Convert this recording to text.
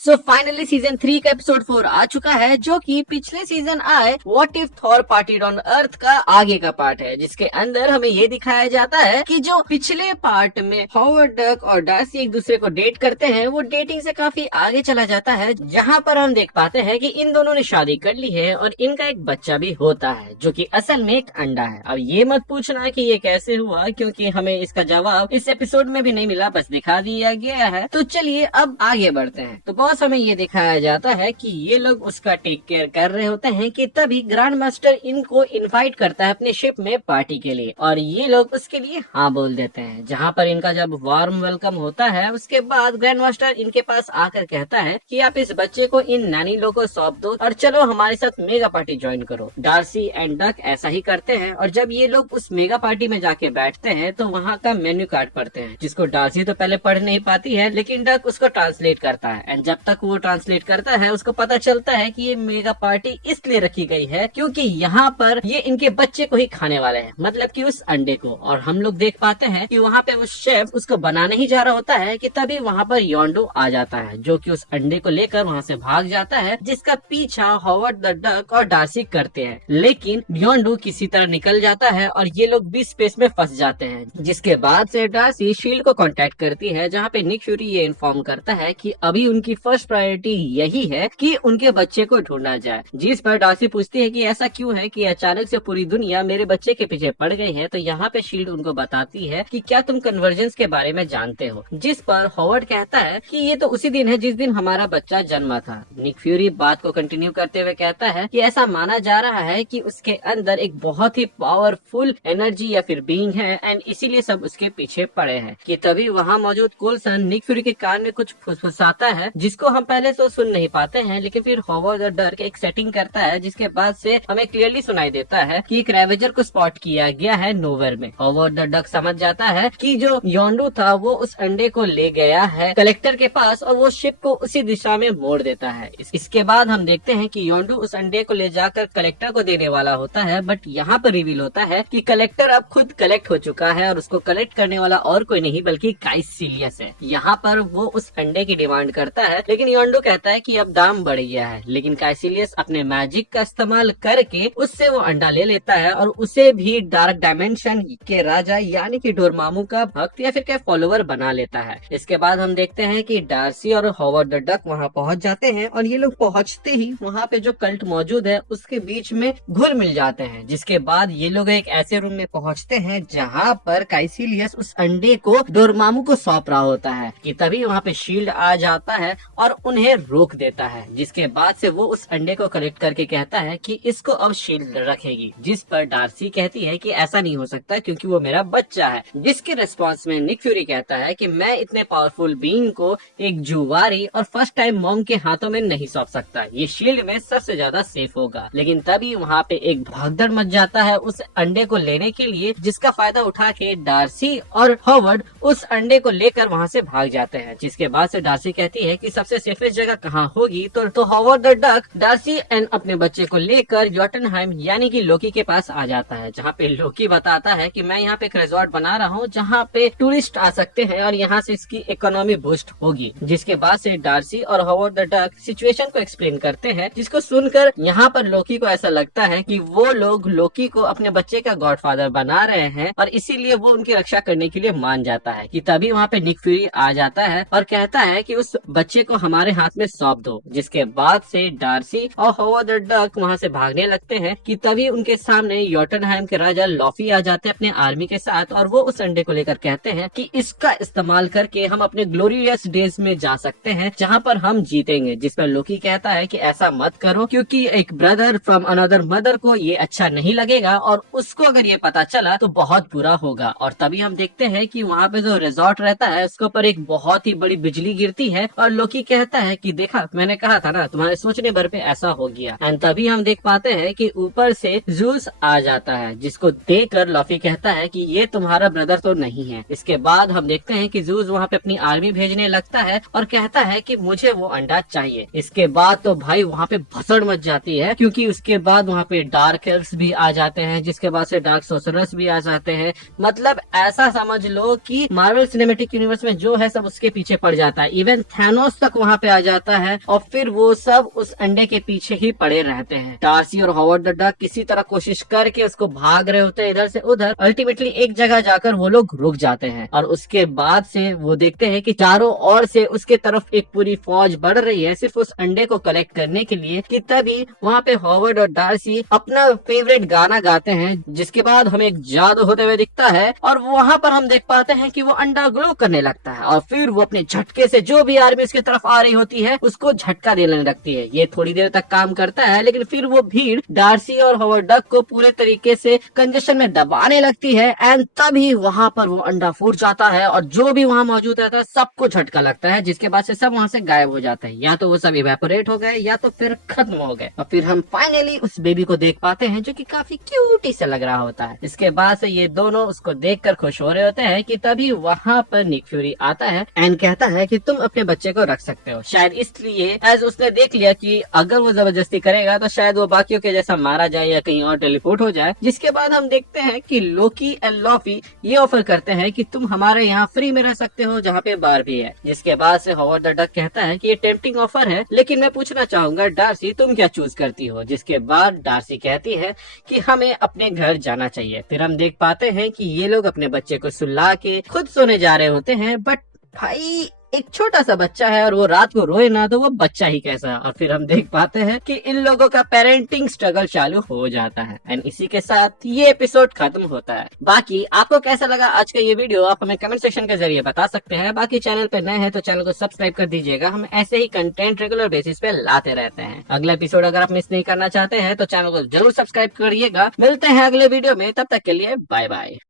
So finally season 3 का episode 4 आ चुका है, जो कि पिछले सीजन आए what if Thor partied on earth का आगे का पार्ट है, जिसके अंदर हमें ये दिखाया जाता है कि जो पिछले पार्ट में हॉवर्ड डक और डार्सी एक दूसरे को डेट करते हैं, वो डेटिंग से काफी आगे चला जाता है, जहाँ पर हम देख पाते हैं कि इन दोनों ने शादी कर ली है और इनका एक बच्चा भी होता है, जो कि असल में एक अंडा है। अब ये मत पूछना कि ये कैसे हुआ, क्योंकि हमें इसका जवाब इस एपिसोड में भी नहीं मिला, बस दिखा दिया गया है। तो चलिए अब आगे बढ़ते हैं। तो बॉस हमें ये दिखाया जाता है कि ये लोग उसका टेक केयर कर रहे होते हैं कि तभी ग्रैंड मास्टर इनको इनवाइट करता है अपने शिप में पार्टी के लिए, और ये लोग उसके लिए हाँ बोल देते हैं। जहाँ पर इनका जब वार्म वेलकम होता है, उसके बाद ग्रैंड मास्टर इनके पास आकर कहता है कि आप इस बच्चे को इन नानी लोग को सौंप दो और चलो हमारे साथ मेगा पार्टी ज्वाइन करो। डार्सी एंड डक ऐसा ही करते हैं, और जब ये लोग उस मेगा पार्टी में जाके बैठते हैं तो वहाँ का मेन्यू कार्ड पढ़ते हैं, जिसको डार्सी तो पहले पढ़ नहीं पाती है, लेकिन डक उसको ट्रांसलेट करता है। एंड जब तक वो ट्रांसलेट करता है, उसको पता चलता है कि ये मेगा पार्टी इसलिए रखी गई है क्योंकि यहाँ पर ये इनके बच्चे को ही खाने वाले हैं, मतलब कि उस अंडे को। और हम लोग देख पाते हैं कि वहाँ पे वो शेफ उसको बनाने ही जा रहा होता है कि तभी वहाँ पर योंडू आ जाता है, जो कि उस अंडे को लेकर वहाँ से भाग जाता है, जिसका पीछा हॉवर्ड द डक और डार्सी करते हैं। लेकिन योंडू किसी तरह निकल जाता है और ये लोग भी स्पेस में फंस जाते हैं, जिसके बाद से डार्सी शील्ड को कांटेक्ट करती है, जहाँ पे निक फ्यूरी ये इन्फॉर्म करता है कि अभी उनकी फर्स्ट प्रायोरिटी यही है कि उनके बच्चे को ढूंढा जाए। जिस पर डार्सी पूछती है कि ऐसा क्यों है कि अचानक से पूरी दुनिया मेरे बच्चे के पीछे पड़ गई है। तो यहाँ पे शील्ड उनको बताती है कि क्या तुम कन्वर्जेंस के बारे में जानते हो, जिस पर हॉवर्ड कहता है कि ये तो उसी दिन है जिस दिन हमारा बच्चा जन्मा था। निक फ्यूरी बात को कंटिन्यू करते हुए कहता है कि ऐसा माना जा रहा है कि उसके अंदर एक बहुत ही पावरफुल एनर्जी या फिर बीइंग है, एंड इसीलिए सब उसके पीछे पड़े हैं। कि तभी वहाँ मौजूद कोल्सन निक फ्यूरी के कान में कुछ फुसफुसाता है, जिसको हम पहले तो सुन नहीं पाते हैं, लेकिन फिर हॉवर्ड द डक एक सेटिंग करता है, जिसके बाद से हमें क्लियरली सुनाई देता है कि एक रेवेजर को स्पॉट किया गया है नोवेयर में। हॉवर्ड द डक समझ जाता है कि जो योंडू था वो उस अंडे को ले गया है कलेक्टर के पास, और वो शिप को उसी दिशा में मोड़ देता है। इसके बाद हम देखते हैं कि योंडू उस अंडे को ले जाकर कलेक्टर को देने वाला होता है, बट यहाँ पर रिवील होता है कि कलेक्टर अब खुद कलेक्ट हो चुका है, और उसको कलेक्ट करने वाला और कोई नहीं बल्कि काइसिलियस है। यहाँ पर वो उस अंडे की डिमांड करता है, लेकिन योंडू कहता है कि अब दाम बढ़ गया है। लेकिन काइसिलियस अपने मैजिक का इस्तेमाल करके उससे वो अंडा ले लेता है, और उसे भी डार्क डायमेंशन के राजा यानी कि डोरमामू का भक्त या फिर क्या फॉलोवर बना लेता है। इसके बाद हम देखते हैं कि डार्सी और हॉवर्ड द डक वहाँ पहुँच जाते हैं, और ये लोग पहुँचते ही वहाँ पे जो कल्ट मौजूद है उसके बीच में घुल मिल जाते हैं। जिसके बाद ये लोग एक ऐसे रूम में पहुँचते हैं जहाँ पर काइसिलियस उस अंडे को डोरमामू को सौंप रहा होता है। कि तभी वहाँ पे शील्ड आ जाता है और उन्हें रोक देता है, जिसके बाद से वो उस अंडे को कलेक्ट करके कहता है कि इसको अब शील्ड रखेगी। जिस पर डार्सी कहती है कि ऐसा नहीं हो सकता क्योंकि वो मेरा बच्चा है, जिसके रिस्पॉन्स में निक फ्यूरी कहता है कि मैं इतने पावरफुल बीइंग को एक जुआरी और फर्स्ट टाइम मॉम के हाथों में नहीं सौंप सकता, ये शील्ड में सबसे ज्यादा सेफ होगा। लेकिन तभी वहाँ पे एक भगदड़ मच जाता है उस अंडे को लेने के लिए, जिसका फायदा उठा के डार्सी और हॉवर्ड उस अंडे को लेकर वहाँ से भाग जाते हैं। जिसके बाद से डार्सी कहती है कि सबसे सेफेस्ट जगह कहाँ होगी, तो Howard the duck Darcy and अपने बच्चे को लेकर जॉटनहाइम यानी कि लोकी के पास आ जाता है, जहाँ पे लोकी बताता है कि मैं यहाँ पे एक रिजॉर्ट बना रहा हूँ जहाँ पे टूरिस्ट आ सकते हैं और यहाँ से इसकी इकोनॉमी बूस्ट होगी। जिसके बाद से डार्सी और हॉवर्ड द डक सिचुएशन को एक्सप्लेन करते हैं, जिसको सुनकर यहाँ पर लोकी को ऐसा लगता है कि वो लोग लोकी को अपने बच्चे का गॉडफादर बना रहे हैं, और इसीलिए वो उनकी रक्षा करने के लिए मान जाता है। कि तभी वहाँ पे निक फ्यूरी आ जाता है और कहता है कि उस बच्चे को हमारे हाथ में सौंप दो। जिसके बाद से डार्सी और हॉवर्ड द डक वहाँ से भागने लगते हैं। कि तभी उनके सामने जॉटनहाइम के राजा लॉफी आ जाते हैं अपने आर्मी के साथ, और वो उस अंडे को लेकर कहते हैं कि इसका इस्तेमाल करके हम अपने ग्लोरियस डेज में जा सकते हैं जहाँ पर हम जीतेंगे। जिस पर लोकी कहता है कि ऐसा मत करो, क्योंकि एक ब्रदर फ्रॉम अनदर मदर को ये अच्छा नहीं लगेगा, और उसको अगर ये पता चला तो बहुत बुरा होगा। और तभी हम देखते हैं कि वहाँ पे जो रिजॉर्ट रहता है उसके ऊपर एक बहुत ही बड़ी बिजली गिरती है, और लोकी कहता है कि देखा मैंने कहा था ना, तुम्हारे सोचने भर पे ऐसा हो गया। एंड तभी हम देख पाते हैं कि ऊपर से जूस आ जाता है, जिसको देखकर लॉफी कहता है कि ये तुम्हारा ब्रदर तो नहीं है। इसके बाद हम देखते हैं कि जूस वहाँ पे अपनी आर्मी भेजने लगता है और कहता है कि मुझे वो अंडा चाहिए। इसके बाद तो भाई वहाँ पे भसड़ मच जाती है, क्योंकि उसके बाद वहाँ पे डार्क एल्व्स भी आ जाते हैं, जिसके बाद से डार्क सोर्सरर्स भी आ जाते हैं। मतलब ऐसा समझ लो कि मार्वल सिनेमैटिक यूनिवर्स में जो है सब उसके पीछे पड़ जाता है। इवन थैनोस तक वहाँ पे आ जाता है और फिर वो सब उस अंडे के पीछे ही पड़े रहते हैं। डार्सी और हॉवर्ड द डक किसी तरह कोशिश करके उसको भाग रहे होते हैं इधर से उधर। अल्टीमेटली एक जगह जाकर वो लोग रुक जाते हैं और उसके बाद से वो देखते हैं कि चारों ओर से उसके तरफ एक पूरी फौज बढ़ रही है सिर्फ उस अंडे को कलेक्ट करने के लिए। कि तभी वहाँ पे हॉवर्ड और डार्सी अपना फेवरेट गाना गाते हैं, जिसके बाद हमें एक जादू होते हुए दिखता है और वहाँ पर हम देख पाते हैं कि वो अंडा ग्लो करने लगता है और फिर वो अपने झटके से जो भी आर्मी उसके तरफ आ रही होती है उसको झटका देने लगती है। ये थोड़ी देर तक काम करता है, लेकिन फिर वो भीड़ डार्सी और हॉवर्ड डक को पूरे तरीके से कंजेशन में दबाने लगती है एंड तभी वहाँ पर वो अंडा फूट जाता है और जो भी वहाँ मौजूद रहता है सबको झटका लगता है, जिसके बाद से सब वहाँ से गायब हो जाते हैं। या तो वो सब इवेपोरेट हो गए या तो फिर खत्म हो गए और फिर हम फाइनली उस बेबी को देख पाते हैं जो कि काफी क्यूटी से लग रहा होता है। इसके बाद से ये दोनों उसको देखकर खुश हो रहे होते हैं कि तभी वहाँ पर निक फ्यूरी आता है एंड कहता है कि तुम अपने बच्चे को रख सकते हो। शायद इसलिए एज उसने देख लिया कि अगर वो जबरदस्ती करेगा तो शायद वो बाकियों के जैसा मारा जाए या कहीं और टेलीपोर्ट हो जाए। जिसके बाद हम देखते हैं कि लोकी एंड लॉफी ये ऑफर करते हैं कि तुम हमारे यहाँ फ्री में रह सकते हो जहाँ पे बार भी है। जिसके बाद से हॉवर्ड द डक कहता है कि ये टेम्पटिंग ऑफर है, लेकिन मैं पूछना चाहूंगा डार्सी तुम क्या चूज करती हो। जिसके बाद डार्सी कहती है कि हमें अपने घर जाना चाहिए। फिर हम देख पाते हैं कि ये लोग अपने बच्चे को सुला के खुद सोने जा रहे होते हैं, बट भाई एक छोटा सा बच्चा है और वो रात को रोए ना तो वो बच्चा ही कैसा। और फिर हम देख पाते हैं कि इन लोगों का पेरेंटिंग स्ट्रगल चालू हो जाता है एंड इसी के साथ ये एपिसोड खत्म होता है। बाकी आपको कैसा लगा आज का ये वीडियो आप हमें कमेंट सेक्शन के जरिए बता सकते हैं। बाकी चैनल पे नए हैं तो चैनल को सब्सक्राइब कर दीजिएगा, हम ऐसे ही कंटेंट रेगुलर बेसिस पे लाते रहते हैं। अगला एपिसोड अगर आप मिस नहीं करना चाहते हैं तो चैनल को जरूर सब्सक्राइब करिएगा। मिलते हैं अगले वीडियो में, तब तक के लिए बाय बाय।